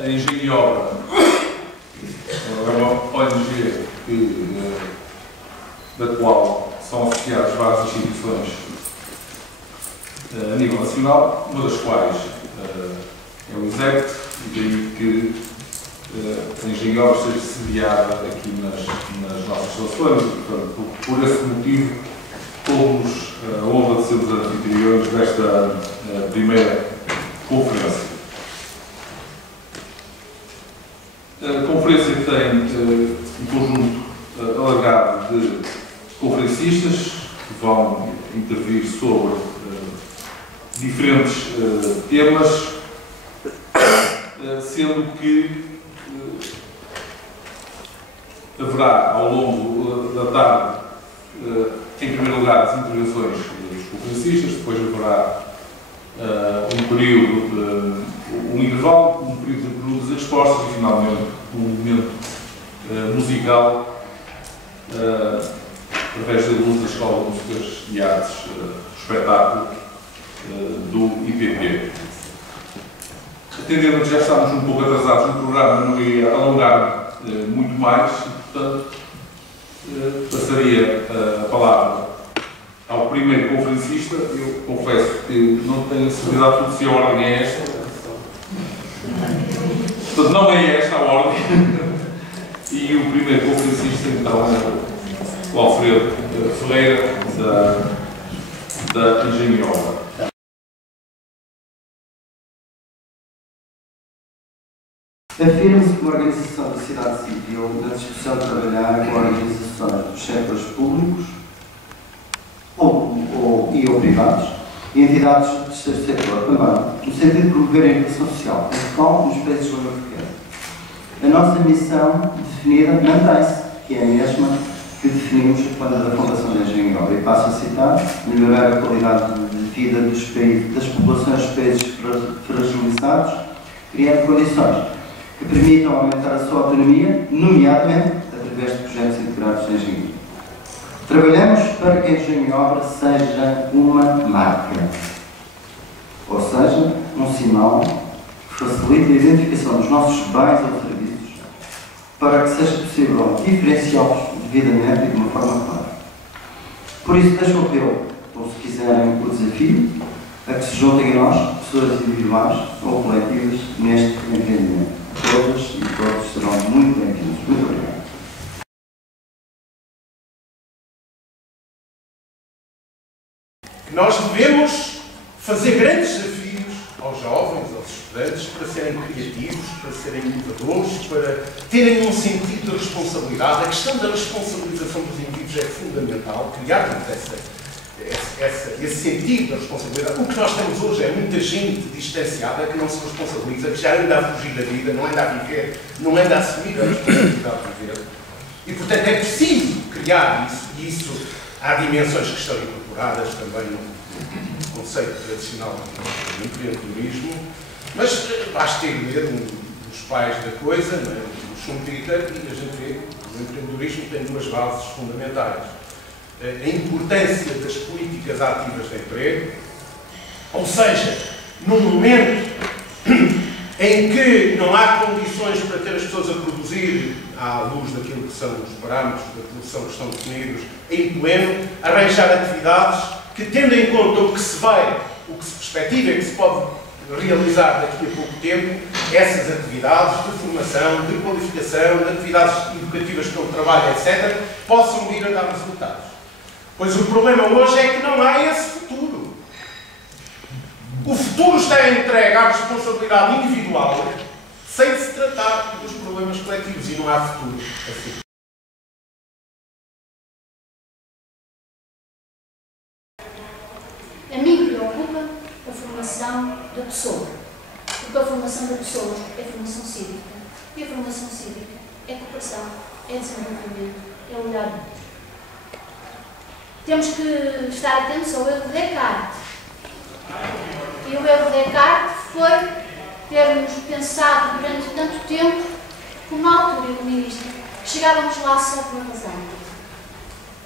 A Engenharia e Obra é uma ONG da qual são associadas várias instituições a nível nacional, uma das quais é o ISECT, e daí que a Engenharia e Obra seja sediada aqui nas nossas instalações. Portanto, por esse motivo, todos a honra de sermos anfitriões desta primeira conferência. A conferência tem um conjunto alargado de conferencistas que vão intervir sobre diferentes temas, sendo que haverá ao longo da tarde, em primeiro lugar, as intervenções dos conferencistas, depois haverá um período, um intervalo, um período de perguntas e respostas e, finalmente, um momento musical através da luz da Escola de Músicas e Artes, espetáculo do IPP. Atendendo que já estamos um pouco atrasados no programa, não ia alongar muito mais e, portanto, passaria a palavra ao primeiro conferencista. Eu confesso que não tenho a certeza absoluta se a ordem é esta. Portanto, não é esta a ordem. E o primeiro conferencista, então, é o Alfredo Ferreira, da Engenharia e Obra. Afirma-se que uma organização da sociedade civil, na discussão de trabalhar com organizações dos setores públicos ou privados e entidades do terceiro setor também, no sentido de promover a integração social, com nos países de língua portuguesa. A nossa missão definida mantém-se, que é a mesma que definimos quando da Fundação da Engenharia e Obra, e passo a citar: melhorar a qualidade de vida das populações dos países fragilizados, criando condições que permitam aumentar a sua autonomia, nomeadamente através de projetos integrados de engenharia. Trabalhamos para que a Engenharia e Obra seja uma marca, ou seja, um sinal que facilite a identificação dos nossos bens ou serviços para que seja possível diferenciá-los devidamente e de uma forma clara. Por isso, deixo o apelo, ou se quiserem o desafio, a que se juntem a nós, pessoas individuais ou coletivas, neste empreendimento. Todas e todos serão muito bem-vindos. Muito obrigado. Nós devemos fazer grandes desafios aos jovens, aos estudantes, para serem criativos, para serem inovadores, para terem um sentido de responsabilidade. A questão da responsabilização dos indivíduos é fundamental, criarmos esse sentido da responsabilidade. O que nós temos hoje é muita gente distanciada que não se responsabiliza, que já anda a fugir da vida, não anda a viver, não anda a assumir a responsabilidade de viver. E, portanto, é preciso criar isso, e isso há dimensões que estão incorporadas também no conceito tradicional do empreendedorismo, mas basta ir ler os pais da coisa, o Schumpeter, e a gente vê que o empreendedorismo tem duas bases fundamentais: a importância das políticas ativas de emprego, ou seja, num momento em que não há condições para ter as pessoas a produzir à luz daquilo que são os parâmetros da produção que estão definidos em pleno, arranjar atividades que, tendo em conta o que se vai, o que se perspectiva e que se pode realizar daqui a pouco tempo, essas atividades de formação, de qualificação, de atividades educativas pelo trabalho, etc., possam vir a dar resultados. Pois o problema hoje é que não há esse futuro. O futuro está entregue à responsabilidade individual sem se tratar dos problemas coletivos, e não há futuro assim. A mim preocupa a formação da pessoa, porque a formação da pessoa é formação cívica, e a formação cívica é cooperação, é desenvolvimento, é olhar no outro. Temos que estar atentos ao erro de Descartes. E o erro de Descartes foi termos pensado durante tanto tempo, como na altura iluminista, que chegávamos lá só pela razão.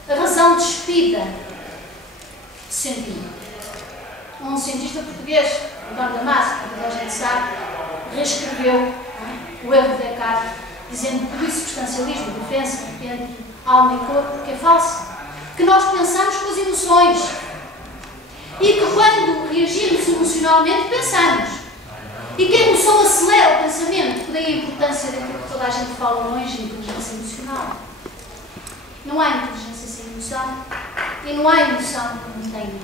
A razão despida de sentido. Um cientista português, António Damasio, que toda a gente sabe, reescreveu O erro de Descartes, dizendo que o substancialismo, a diferença entre alma e corpo, que é falsa. Que nós pensamos com as emoções. E que quando reagimos emocionalmente, pensamos. E que a emoção acelera o pensamento, daí a importância daquilo que toda a gente fala longe, inteligência emocional. Não há inteligência sem emoção, e não há emoção que não tenha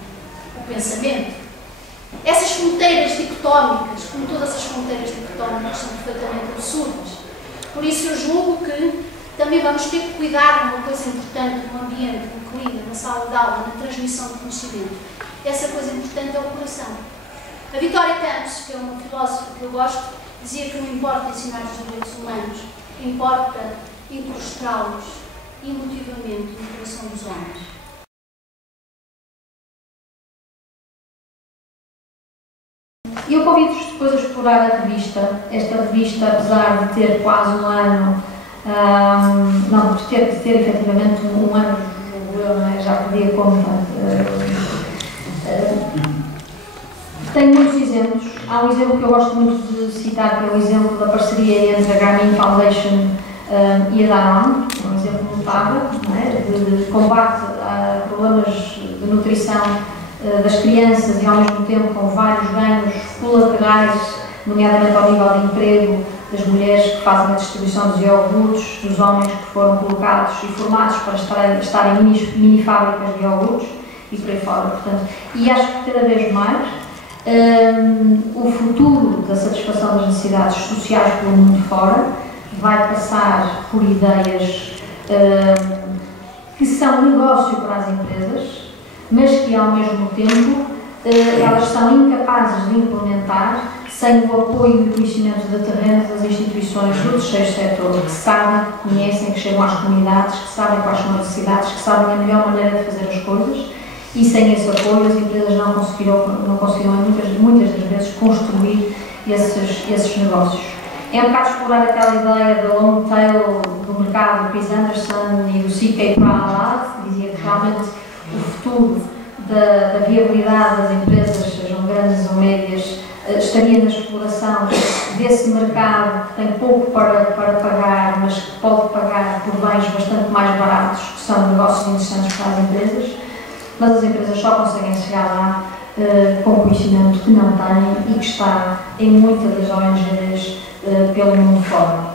o pensamento. Essas fronteiras dicotómicas, como todas as fronteiras dicotómicas, são perfeitamente absurdas. Por isso eu julgo que também vamos ter que cuidar de uma coisa importante no ambiente, no clima, na sala de aula, na transmissão de conhecimento. Essa coisa importante é o coração. A Vitória Campos, que é uma filósofa que eu gosto, dizia que não importa ensinar os direitos humanos, importa incrustá-los emotivamente no coração dos homens. E eu convido-vos depois a explorar a revista. Esta revista, apesar de ter quase um ano, não, de ter efetivamente um ano, eu já perdi a conta, tem muitos exemplos. Há um exemplo que eu gosto muito de citar, que é o exemplo da parceria entre a Garmin Foundation e a Danone, um exemplo notável, não é? de combate a problemas de nutrição das crianças e ao mesmo tempo com vários ganhos colaterais, nomeadamente ao nível de emprego das mulheres que fazem a distribuição dos iogurtes, dos homens que foram colocados e formados para estarem em mini fábricas de iogurtes e por aí fora. Portanto, e acho que cada vez mais o futuro da satisfação das necessidades sociais pelo mundo fora vai passar por ideias que são negócio para as empresas, mas que ao mesmo tempo elas são incapazes de implementar sem o apoio e o conhecimento de terreno das instituições do terceiro setor, que sabem, que conhecem, que chegam às comunidades, que sabem quais são as necessidades, que sabem a melhor maneira de fazer as coisas, e sem esse apoio as empresas não conseguirão muitas das vezes construir esses negócios. É um bocado explorar aquela ideia da long tail do mercado, do Chris Anderson e do C.K. Prahalad, que dizia que realmente o futuro da viabilidade das empresas, sejam grandes ou médias, estaria na exploração desse mercado que tem pouco para pagar, mas que pode pagar por bens bastante mais baratos, que são negócios interessantes para as empresas, mas as empresas só conseguem chegar lá com conhecimento que não têm e que está em muitas das ONGs pelo mundo fora.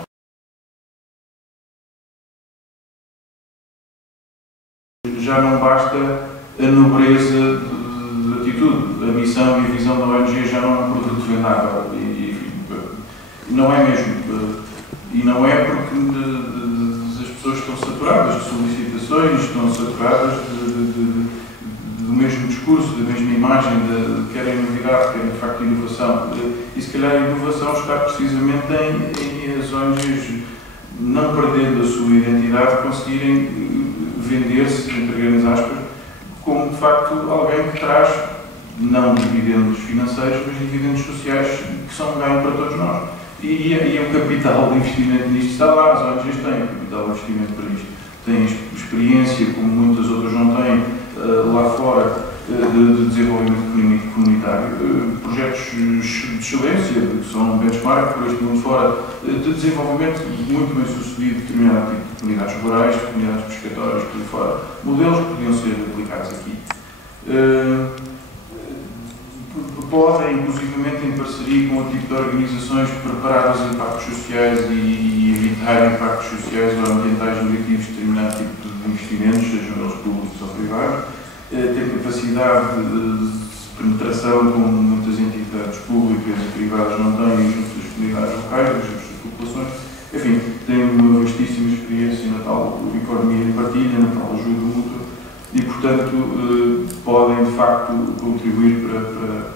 Já não basta a nobreza de atitude, a missão e a visão da ONG já não é um produto vendável e não é mesmo. E não é porque as pessoas estão saturadas de solicitações, estão saturadas do mesmo discurso, da mesma imagem, de querem novidade, querem de facto inovação. E se calhar a inovação está precisamente em as ONGs, não perdendo a sua identidade, conseguirem vender-se, entre grandes aspas, como de facto alguém que traz, não dividendos financeiros, mas dividendos sociais que são um ganho para todos nós. E o capital de investimento nisto está lá, as ONGs têm o capital de investimento para isto. Têm experiência, como muitas outras não têm, lá fora, de desenvolvimento comunitário, projetos de excelência, que são um benchmark por este mundo fora, de desenvolvimento muito bem sucedido de determinado tipo de comunidades rurais, de comunidades pescatórias, por aí fora. Modelos que podiam ser aplicados aqui. Podem, inclusivamente em parceria com o tipo de organizações, preparar os impactos sociais e evitar impactos sociais ou ambientais negativos de determinado tipo de investimentos, sejam eles públicos ou privados. Ter capacidade de penetração como muitas entidades públicas e privadas não têm junto das comunidades locais, junto das populações. Enfim, tem uma vastíssima experiência na tal economia de partilha, na tal ajuda mútua e, portanto, podem de facto contribuir para